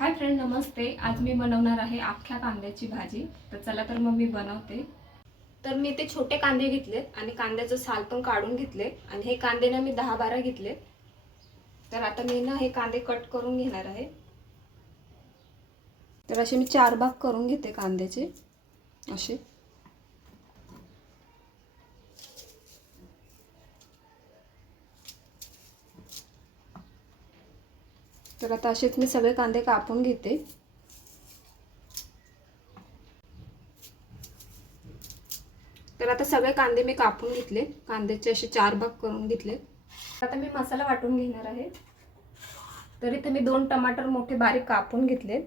Hi friend नमस्ते. आज मी बनवणार आहे अख्ख्या कांद्याची भाजी. तर चला तर मग मी बनवते. तर मी ते छोटे कांदे घेतलेत आणि कांद्याचं साल पण काढून घेतले आणि हे कांदे ना मी दहा बारा घेतले. तर आता मी ना हे कांदे कट करून घेणार आहे. तर असे मी चार भाग करून घेते कांद्याचे. असे. तर आता असेच मी सगळे कांदे कापून घेते. तर आता सगळे कांदे मी कापून घेतले. कांद्याचे असे चार भाग करून घेतले. आता मी मसाला वाटून घेणार आहे. तर इथे मी दोन टमाटर मोठे बारीक कापून घेतले.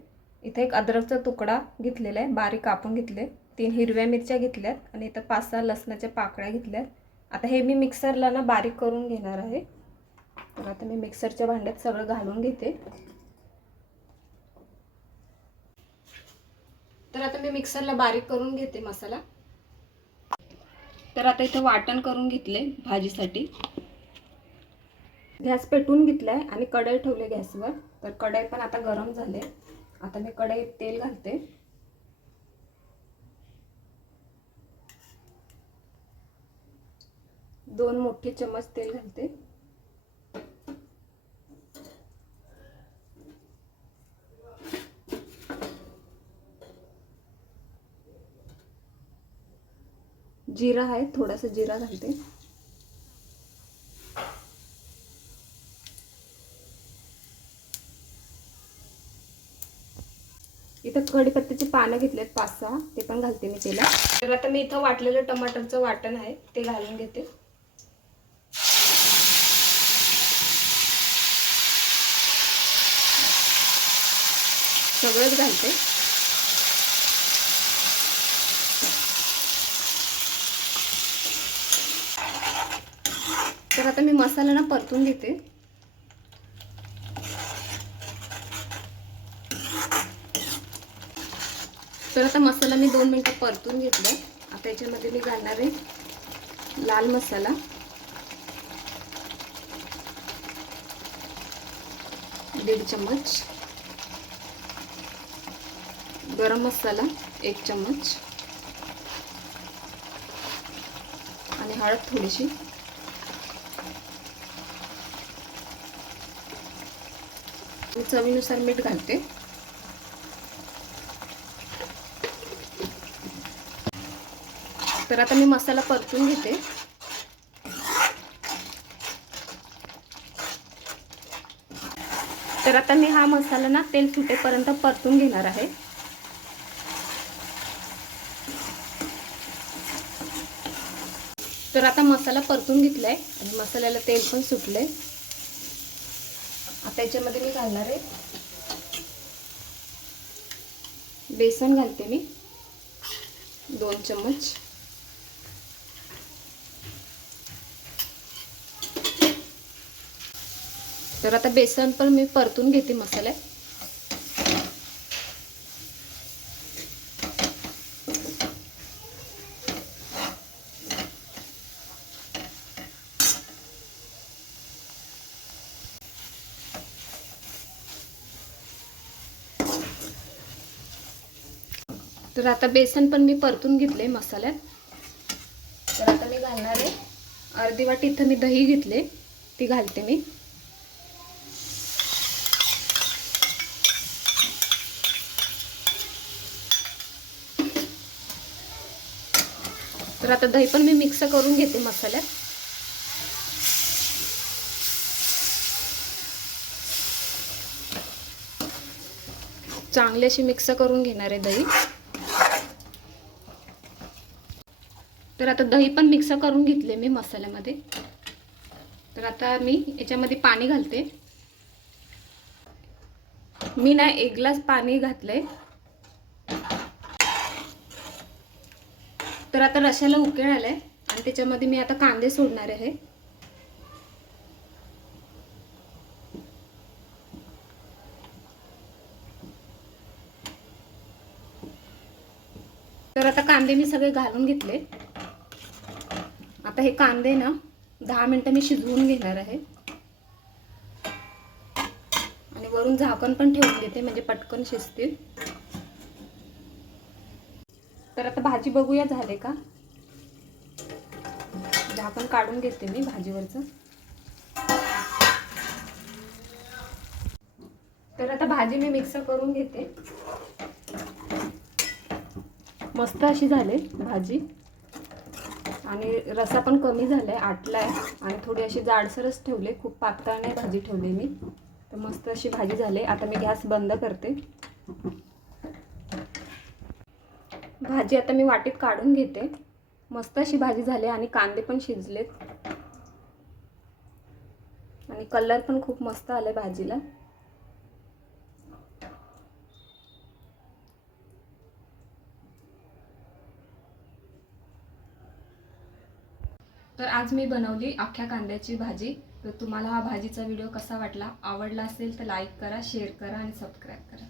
इथे एक अद्रकचा तुकडा घेतलेला आहे. बारीक कापून घेतले. तीन हिरव्या मिरच्या घेतल्यात आणि इथं पाच सहा लसणाच्या पाकळ्या घेतल्यात. आता हे मी मिक्सरला ना बारीक करून घेणार आहे. तर आता मी मिक्सरच्या भांड्यात सगळं घालून घेते. तर आता मी मिक्सरला बारीक करून घेते मसाला. तर आता इथं वाटण करून घेतले भाजीसाठी. गॅस पेटून घेतलाय आणि कढई ठेवले गॅसवर. तर कढई पण आता गरम झाले. आता मी कढईत तेल घालते. दोन मोठे चमच तेल घालते. जिरा आहे थोडासा जिरा घालते. इथं कढीपत्त्याचे पानं घेतलेत पाच सहा ते पण घालते मी तेला तर आता मी इथं वाटलेलं टमाटरचं वाटण आहे ते घालून घेते. सगळंच घालते. तर आता मी मसाला ना परतून घेते. तर आता मसाला मी दोन मिनटं परतून घेतला. आता याच्यामध्ये मी घालणार आहे लाल मसाला. दीड चम्मच. गरम मसाला एक चम्मच. आणि हळद थोडीशी. चवीनुसार मीठ घालते. तर आता मी मसाला परतून घेते. तर आता मी हा मसाला ना तेल सुटेपर्यंत परतून घेणार आहे. तर आता मसाला परतून घेतलाय आणि मसाल्याला तेल पण सुटलंय. आता याच्यामध्ये मी घालणार आहे. बेसन घालते मी. दोन चम्मच. तर आता बेसन पण मी परतून घेते मसाल्यात. तर आता बेसन पण मी परतून घेतले मसाल्यात. तर आता मी घालणार आहे. अर्धी वाटी इथं मी दही घेतले ती घालते मी. तर आता दही पण मी मिक्स करून घेते मसाल्यात. चांगली अशी मिक्स करून घेणार आहे दही. तर आता दही पण मिक्स करून घेतले मी मसाल्यामध्ये. तर आता मी याच्यामध्ये पाणी घालते. मी ना एक ग्लास पाणी घातलंय. तर आता रशाला उकेळ आलाय आणि त्याच्यामध्ये मी आता कांदे सोडणार आहे. तर आता कांदे मी सगळे घालून घेतले. हे कांदे ना दहा मिनटं मी शिजवून घेणार आहे. आणि वरून झाकण पण ठेवून देते म्हणजे पटकन शिजतील. तर आता भाजी बघूया झाले का? झाकण काढून घेते मी भाजीवरचं. तर आता भाजी मी मिक्स करून घेते. मस्त अशी झाले भाजी. आणि रसा पण कमी झाला आहे आटला आहे आणि थोडी अशी जाडसरच ठेवले खूप पातळ नाही भाजी ठेवली मी. तर मस्त अशी भाजी झाली. आता मी गॅस बंद करते. भाजी आता मी वाटीत काढून घेते. मस्त अशी भाजी झाली आणि कांदे पण शिजलेत. आणि कलर पण खूप मस्त आलाय भाजीला. तर आज मी बनवली अख्ख्या कांद्याची भाजी. तर तुम्हाला हा भाजीचा व्हिडिओ कसा वाटला आवडला असेल तर लाईक करा शेअर करा आणि सबस्क्राईब करा.